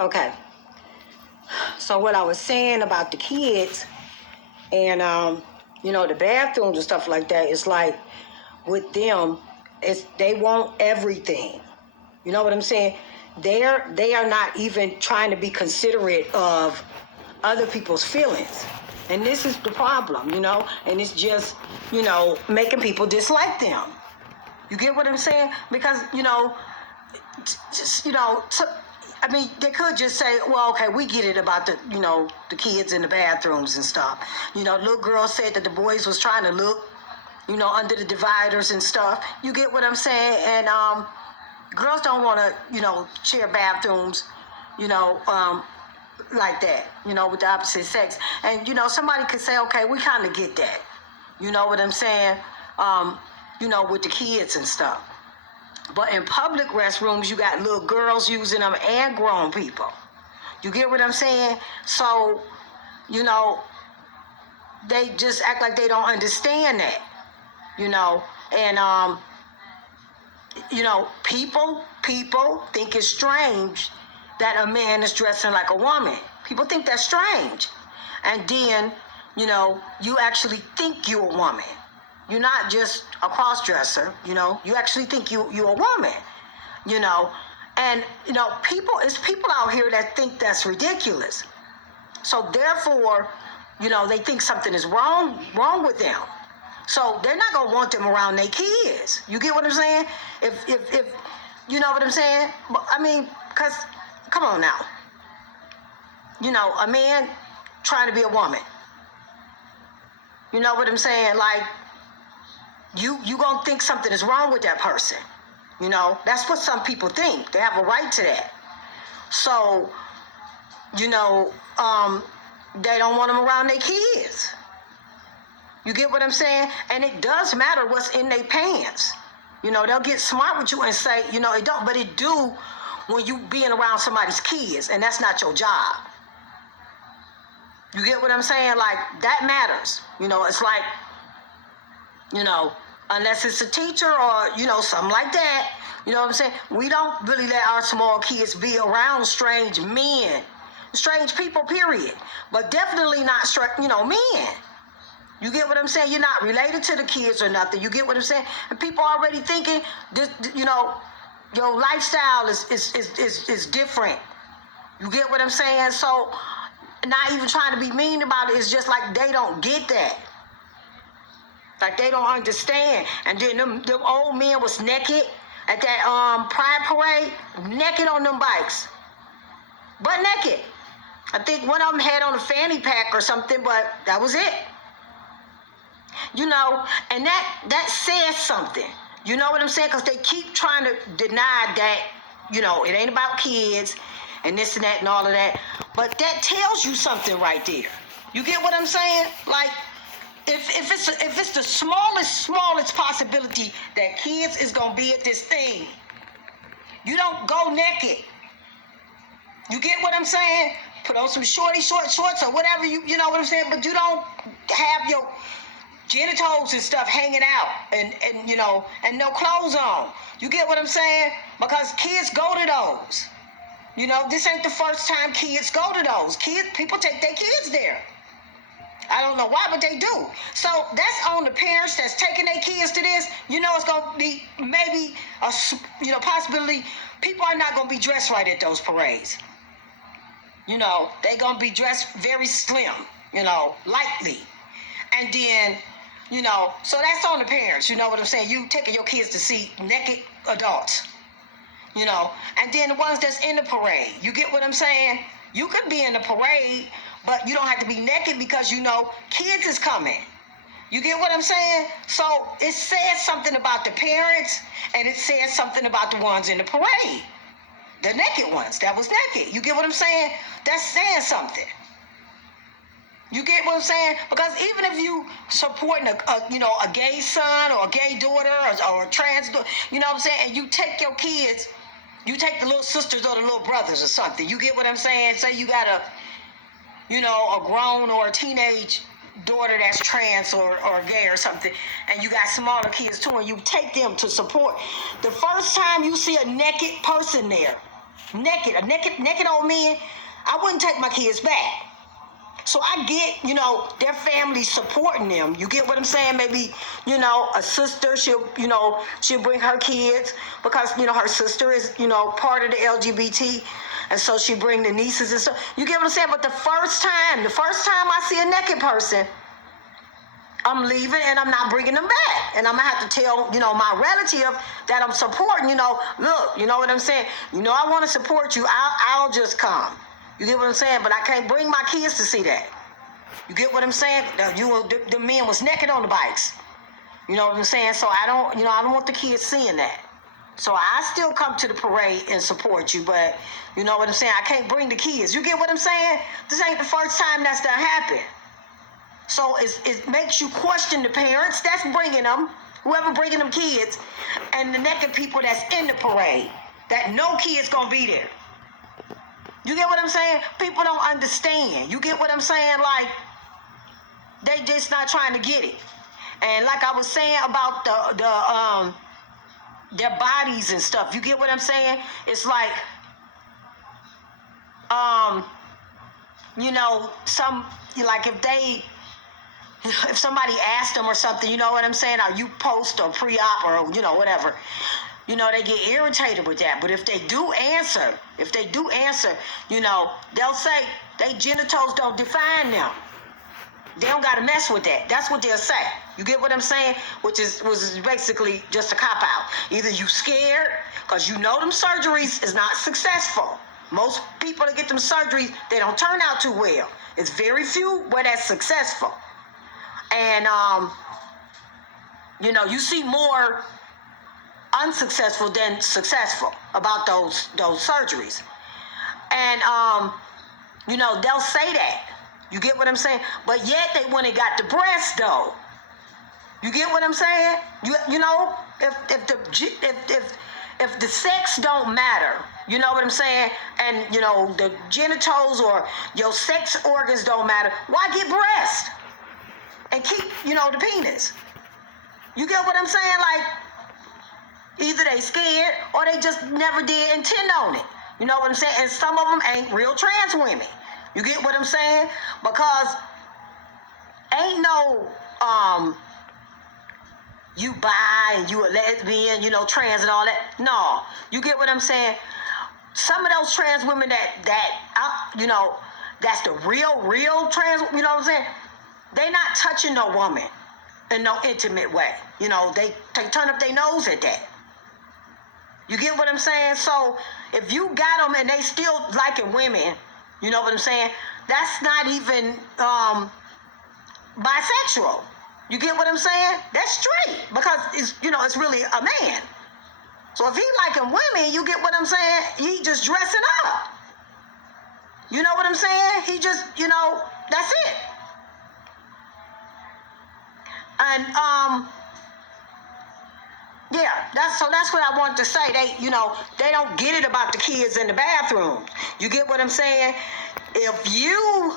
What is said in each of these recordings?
Okay. So what I was saying about the kids and the bathrooms and stuff like that, it's like with them, they want everything. You know what I'm saying? They are not even trying to be considerate of other people's feelings. And this is the problem, and it's just, making people dislike them. You get what I'm saying? Because, just, I mean, they could just say, well, okay, we get it about the kids in the bathrooms and stuff. Little girl said that the boys was trying to look, under the dividers and stuff. You get what I'm saying? And girls don't want to, share bathrooms, you know, um, like that, with the opposite sex. And, somebody could say, okay, we kind of get that. You know what I'm saying? With the kids and stuff. But in public restrooms, you got little girls using them and grown people. You get what I'm saying? So, they just act like they don't understand that, and people think it's strange that a man is dressing like a woman. People think that's strange. And then, you actually think you're a woman. You're not just a cross-dresser, you actually think you're a woman, and it's people out here that think that's ridiculous. So therefore, they think something is wrong with them. So they're not gonna want them around their kids. You get what I'm saying? If you know what I'm saying? I mean, cause come on now. A man trying to be a woman. You know what I'm saying? Like you gonna think something is wrong with that person. That's what some people think. They have a right to that. So, they don't want them around their kids. You get what I'm saying? And it does matter what's in their pants. They'll get smart with you and say, it don't, but it do when you being around somebody's kids, and that's not your job. You get what I'm saying? Like, that matters. It's like, unless it's a teacher or, something like that. You know what I'm saying? We don't really let our small kids be around strange men, strange people, period. But definitely not, men. You get what I'm saying? You're not related to the kids or nothing. You get what I'm saying? And people already thinking this, your lifestyle is different. You get what I'm saying? So, not even trying to be mean about it. It's just like they don't get that. Like they don't understand. And then them old men was naked at that Pride Parade, naked on them bikes, butt naked. I think one of them had on a fanny pack or something, but that was it. And that says something. You know what I'm saying? Because they keep trying to deny that, it ain't about kids and this and that and all of that. But that tells you something right there. You get what I'm saying? Like, if it's the smallest possibility that kids is gonna be at this thing, you don't go naked. You get what I'm saying? Put on some short shorts or whatever, you know what I'm saying? But you don't have your genitals and stuff hanging out and no clothes on. You get what I'm saying? Because kids go to those. This ain't the first time kids go to those. People take their kids there. I don't know why, but they do. So that's on the parents that's taking their kids to this. It's going to be maybe a possibility. People are not going to be dressed right at those parades. They're going to be dressed very slim, lightly. And then, so that's on the parents. You know what I'm saying? You taking your kids to see naked adults, and then the ones that's in the parade. You get what I'm saying? You could be in the parade, but you don't have to be naked because kids is coming. You get what I'm saying? So it says something about the parents, and it says something about the ones in the parade. The naked ones that was naked. You get what I'm saying? That's saying something. You get what I'm saying? Because even if you supporting a gay son or a gay daughter or a trans daughter, you know what I'm saying, and you take your kids, you take the little sisters or the little brothers or something. You get what I'm saying? Say you got a grown or a teenage daughter that's trans or gay or something, and you got smaller kids too, and you take them to support. The first time you see a naked person there, naked old men, I wouldn't take my kids back. So I get, their family supporting them. You get what I'm saying? Maybe, a sister, she'll bring her kids because, her sister is, part of the LGBT. And so she bring the nieces and stuff. You get what I'm saying? But the first time I see a naked person, I'm leaving and I'm not bringing them back. And I'm going to have to tell, my relative that I'm supporting, look, you know what I'm saying? I want to support you. I'll just come. You get what I'm saying? But I can't bring my kids to see that. You get what I'm saying? The men was naked on the bikes. You know what I'm saying? So I don't want the kids seeing that. So I still come to the parade and support you, but you know what I'm saying? I can't bring the kids. You get what I'm saying? This ain't the first time that's done happened. So it makes you question the parents that's bringing them, whoever bringing them kids, and the naked people that's in the parade, that no kid's gonna be there. You get what I'm saying? People don't understand. You get what I'm saying? Like, they just not trying to get it. And like I was saying about their bodies and stuff. You get what I'm saying? It's like, if somebody asked them or something, you know what I'm saying? Are you post or pre-op or, whatever. They get irritated with that. But if they do answer, they'll say they genitals don't define them. They don't got to mess with that. That's what they'll say. You get what I'm saying? Which was basically just a cop-out. Either you scared, because them surgeries is not successful. Most people that get them surgeries, they don't turn out too well. It's very few where that's successful. And, you see more unsuccessful than successful about those surgeries. And, they'll say that. You get what I'm saying? But yet they went and got the breast though. You get what I'm saying? If the sex don't matter, you know what I'm saying? And the genitals or your sex organs don't matter, why get breast? And keep, the penis. You get what I'm saying? Like, either they scared or they just never did intend on it. You know what I'm saying? And some of them ain't real trans women. You get what I'm saying? Because ain't no you bi and you a lesbian, trans and all that. No. You get what I'm saying? Some of those trans women that's the real trans, you know what I'm saying? They not touching no woman in no intimate way. They turn up their nose at that. You get what I'm saying? So if you got them and they still liking women, you know what I'm saying? That's not even bisexual. You get what I'm saying? That's straight because it's really a man. So if he liking women, you get what I'm saying? He just dressing up. You know what I'm saying? He just, that's it. And that's what I want to say. They don't get it about the kids in the bathroom. You get what I'm saying? If you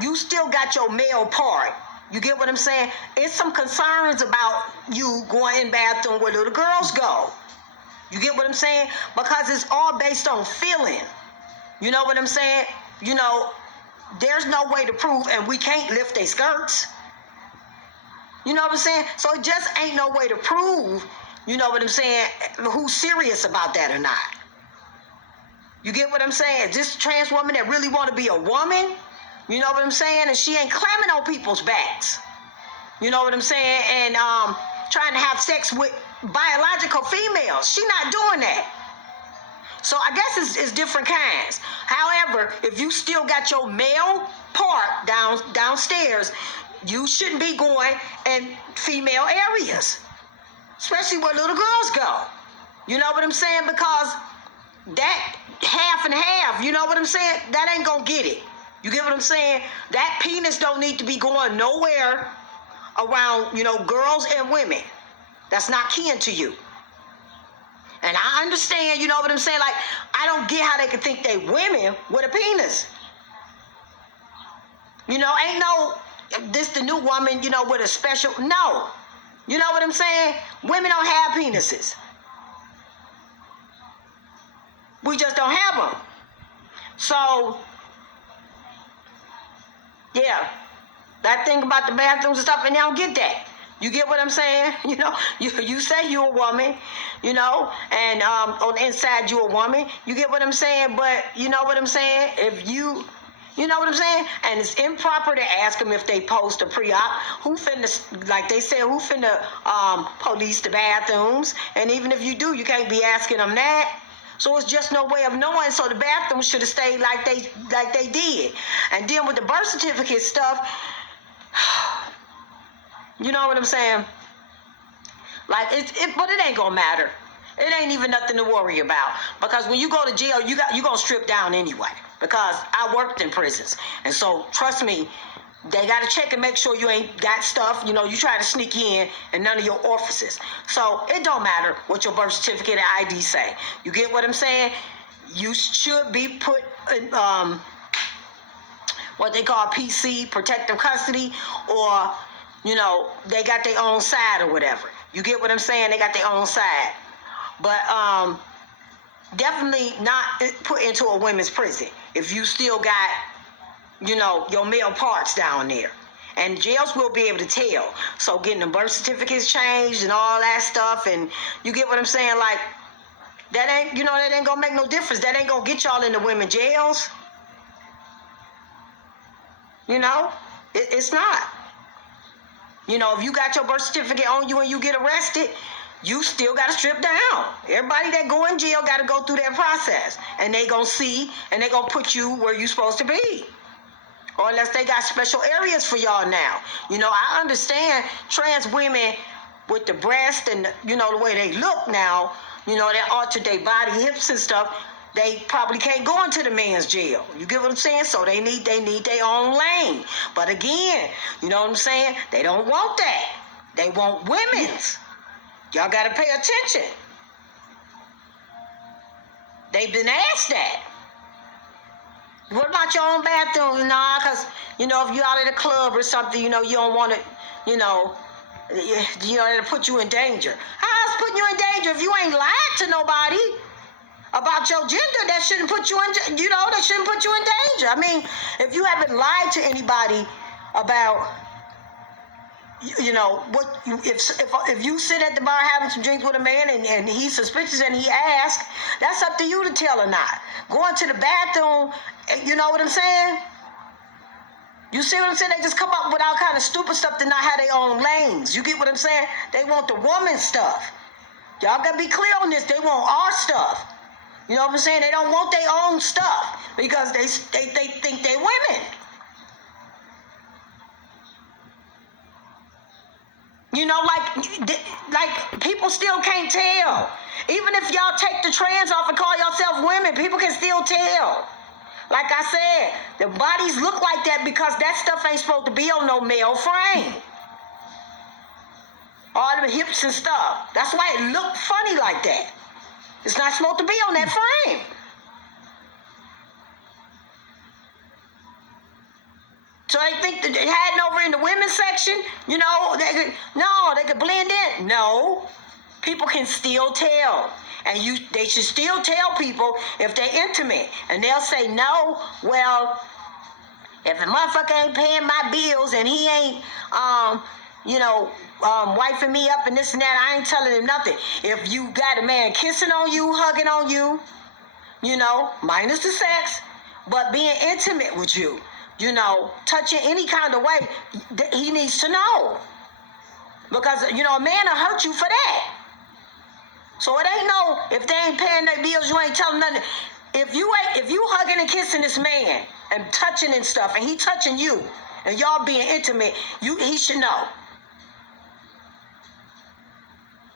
you still got your male part. You get what I'm saying? It's some concerns about you going in bathroom where little girls go. You get what I'm saying? Because it's all based on feeling. You know what I'm saying? There's no way to prove, and we can't lift their skirts. You know what I'm saying? So it just ain't no way to prove, you know what I'm saying, who's serious about that or not. You get what I'm saying? This trans woman that really want to be a woman, you know what I'm saying? And she ain't climbing on people's backs. You know what I'm saying? And trying to have sex with biological females. She not doing that. So I guess it's different kinds. However, if you still got your male part downstairs, you shouldn't be going in female areas, especially where little girls go. You know what I'm saying? Because that half and half, you know what I'm saying? That ain't gonna get it. You get what I'm saying? That penis don't need to be going nowhere around, girls and women. That's not kin to you. And I understand, you know what I'm saying? Like, I don't get how they can think they women with a penis. Ain't no, this the new woman, with a special, no. You know what I'm saying? Women don't have penises. We just don't have them. So, yeah, that thing about the bathrooms and stuff, and they don't get that. You get what I'm saying? You know, you say you're a woman, you know, and on the inside you're a woman. You get what I'm saying? But you know what I'm saying? If you know what I'm saying? And it's improper to ask them if they post a pre-op. Who finna, like they said, who finna police the bathrooms? And even if you do, you can't be asking them that. So it's just no way of knowing. So the bathrooms should have stayed like they did. And then with the birth certificate stuff, you know what I'm saying? Like but it ain't gonna matter. It ain't even nothing to worry about, because when you go to jail, you gonna strip down anyway. Because I worked in prisons, and so trust me, they gotta check and make sure you ain't got stuff. You know, you try to sneak in and none of your orifices. So it don't matter what your birth certificate and ID say. You get what I'm saying? You should be put in what they call PC, protective custody, or you know, they got their own side or whatever. You get what I'm saying? They got their own side. But definitely not put into a women's prison if you still got, you know, your male parts down there. And jails will be able to tell. So getting the birth certificates changed and all that stuff, and you get what I'm saying? Like, that ain't, you know, that ain't gonna make no difference. That ain't gonna get y'all into women jails. You know? It's not. You know, if you got your birth certificate on you and you get arrested, you still got to strip down. Everybody that go in jail got to go through that process. And they going to see, and they going to put you where you supposed to be. Or unless they got special areas for y'all now. You know, I understand trans women with the breast and, you know, the way they look now, you know, they altered their body, hips and stuff. They probably can't go into the man's jail. You get what I'm saying? So they need their own lane. But again, you know what I'm saying? They don't want that. They want women's. Y'all got to pay attention. They've been asked that. What about your own bathroom? Nah, because, you know, if you're out at a club or something, you know, you don't want to, you know, it'll put you in danger. How's putting you in danger if you ain't lied to nobody about your gender? That shouldn't put you in, you know, that shouldn't put you in danger. I mean, if you haven't lied to anybody about, you know, what if you sit at the bar having some drinks with a man and he's suspicious and he asks, that's up to you to tell or not. Going to the bathroom, you know what I'm saying? You see what I'm saying? They just come up with all kind of stupid stuff to not have their own lanes. You get what I'm saying? They want the woman stuff. Y'all gotta be clear on this. They want our stuff. You know what I'm saying? They don't want their own stuff because they think they're women. You know, like people still can't tell. Even if y'all take the trans off and call yourself women, people can still tell. Like I said, the bodies look like that because that stuff ain't supposed to be on no male frame. All the hips and stuff. That's why it looked funny like that. It's not supposed to be on that frame. So they think that they had it over in the women's section, you know, they could blend in. No, people can still tell. And they should still tell people if they're intimate. And they'll say, no, well, if a motherfucker ain't paying my bills and he ain't, wifing me up and this and that, I ain't telling him nothing. If you got a man kissing on you, hugging on you, you know, minus the sex, but being intimate with you, you know, touching any kind of way, he needs to know. Because, you know, a man will hurt you for that. So it ain't no, if they ain't paying their bills, you ain't telling nothing. If you hugging and kissing this man and touching and stuff, and he touching you, and y'all being intimate, he should know.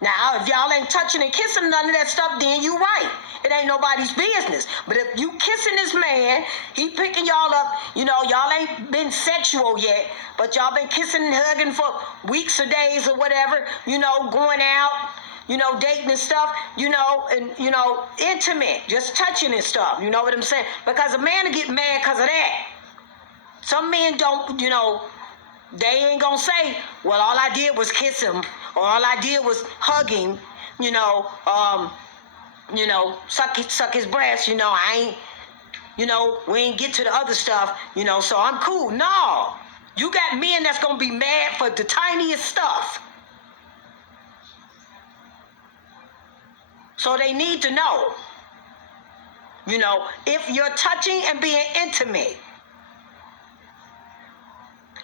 Now, if y'all ain't touching and kissing none of that stuff, then you right. It ain't nobody's business. But if you kissing this man, he picking y'all up, you know, y'all ain't been sexual yet, but y'all been kissing and hugging for weeks or days or whatever, you know, going out, you know, dating and stuff, you know, and, you know, intimate, just touching and stuff, you know what I'm saying? Because a man will get mad because of that. Some men don't, you know, they ain't gonna say, well, all I did was kiss him, or all I did was hug him, you know, suck his breast, I ain't, we ain't get to the other stuff, so I'm cool. No. You got men that's gonna be mad for the tiniest stuff. So they need to know, if you're touching and being intimate,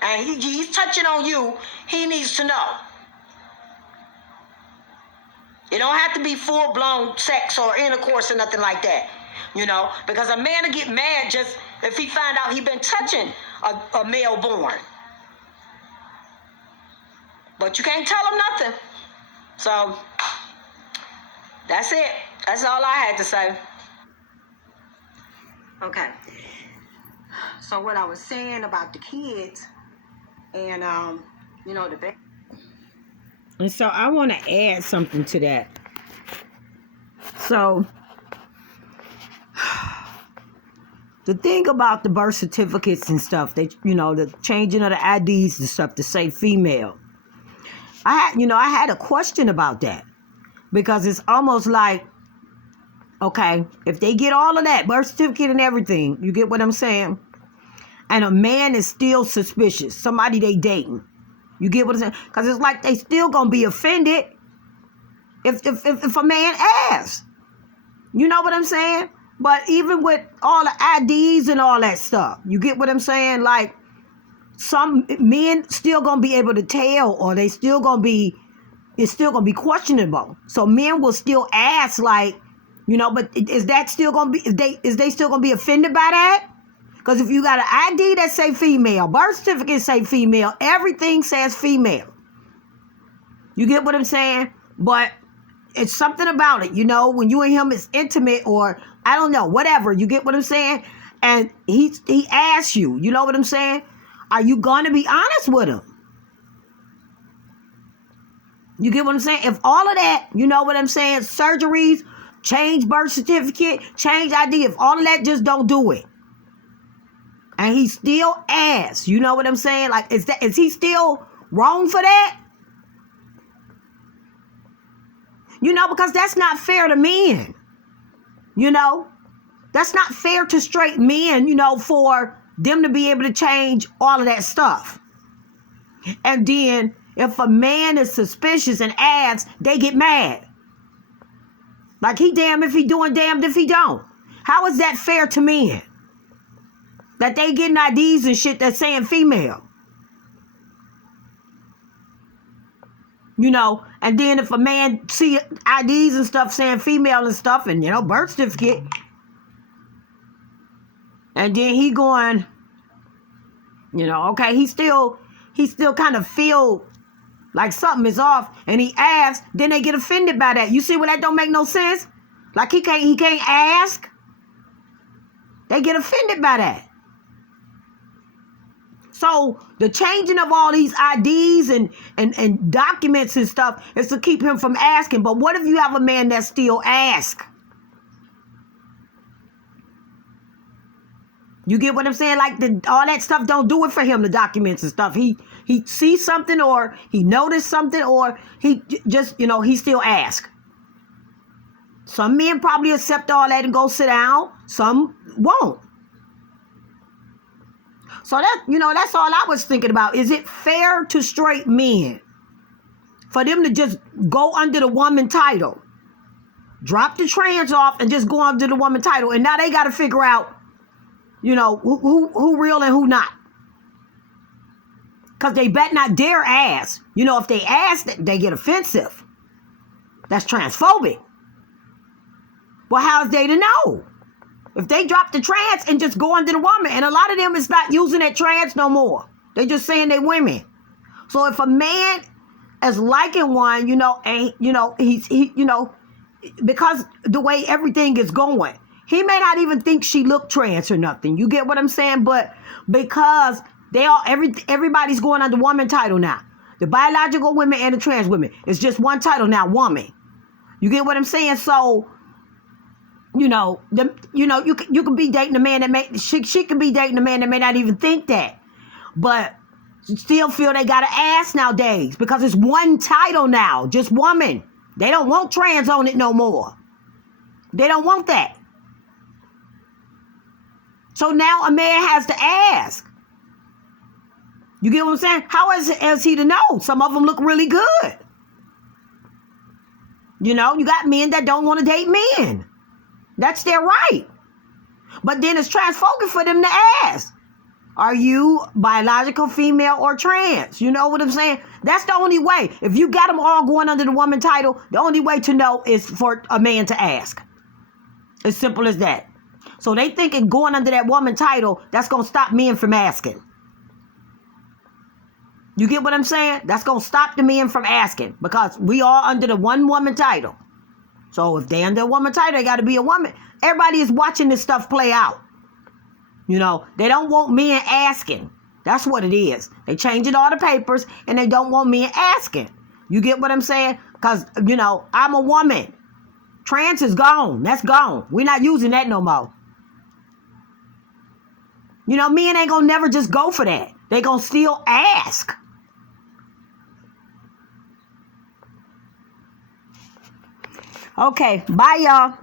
and he's touching on you, he needs to know. It don't have to be full-blown sex or intercourse or nothing like that, because a man will get mad just if he find out he been touching a male born. But you can't tell him nothing. So, that's it. That's all I had to say. Okay. So what I was saying about the kids and, the baby. And so I want to add something to that. So, the thing about the birth certificates and stuff, the changing of the IDs and stuff to say female. I had a question about that. Because it's almost like, okay, if they get all of that, birth certificate and everything, you get what I'm saying? And a man is still suspicious, somebody they dating. You get what I'm saying? Because it's like they still going to be offended if a man asks. You know what I'm saying? But even with all the IDs and all that stuff, you get what I'm saying? Like, some men still going to be able to tell, or they still going to be, it's still going to be questionable. So men will still ask, like, but is that still going to be, is they still going to be offended by that? Because if you got an ID that say female, birth certificate say female, everything says female. You get what I'm saying? But it's something about it, when you and him is intimate, or I don't know, whatever. You get what I'm saying? And he asks you, you know what I'm saying? Are you going to be honest with him? You get what I'm saying? If all of that, you know what I'm saying, surgeries, change birth certificate, change ID, if all of that just don't do it, and he still asks, you know what I'm saying? Like, is he still wrong for that? Because that's not fair to men. That's not fair to straight men, for them to be able to change all of that stuff. And then if a man is suspicious and asks, they get mad. Like, he damned if he doing, damned if he don't. How is that fair to men? That they getting IDs and shit that's saying female. And then if a man see IDs and stuff saying female and stuff, and, birth certificate, and then he going, okay, he still kind of feel like something is off, and he asks, then they get offended by that. You see where that don't make no sense? Like, he can't ask. They get offended by that. So the changing of all these IDs and documents and stuff is to keep him from asking. But what if you have a man that still asks? You get what I'm saying? Like, all that stuff don't do it for him, the documents and stuff. He sees something, or he noticed something, or he just, he still asks. Some men probably accept all that and go sit down. Some won't. So that's all I was thinking about. Is it fair to straight men for them to just go under the woman title, drop the trans off, and just go under the woman title? And now they got to figure out, who real and who not. Because they bet not dare ask. If they ask, they get offensive. That's transphobic. Well, how is they to know? If they drop the trans and just go under the woman, and a lot of them is not using that trans no more. They just saying they women. So if a man is liking one, and he because the way everything is going, he may not even think she look trans or nothing. You get what I'm saying? But because everybody's going under woman title now. The biological women and the trans women. It's just one title now, woman. You get what I'm saying? So, you can be dating a man that she could be dating a man that may not even think that, but still feel they got to ask nowadays because it's one title now, just woman. They don't want trans on it no more. They don't want that. So now a man has to ask. You get what I'm saying? How is he to know? Some of them look really good. You know, you got men that don't want to date men. That's their right. But then it's transphobic for them to ask, are you biological, female, or trans? You know what I'm saying? That's the only way. If you got them all going under the woman title, the only way to know is for a man to ask. As simple as that. So they thinking going under that woman title, that's going to stop men from asking. You get what I'm saying? That's going to stop the men from asking because we are under the one woman title. So if they under a woman title, they got to be a woman. Everybody is watching this stuff play out. You know, they don't want men asking. That's what it is. They changing all the papers and they don't want men asking. You get what I'm saying? Because, you know, I'm a woman. Trans is gone. That's gone. We're not using that no more. You know, men ain't going to never just go for that. They going to still ask. Okay, bye y'all.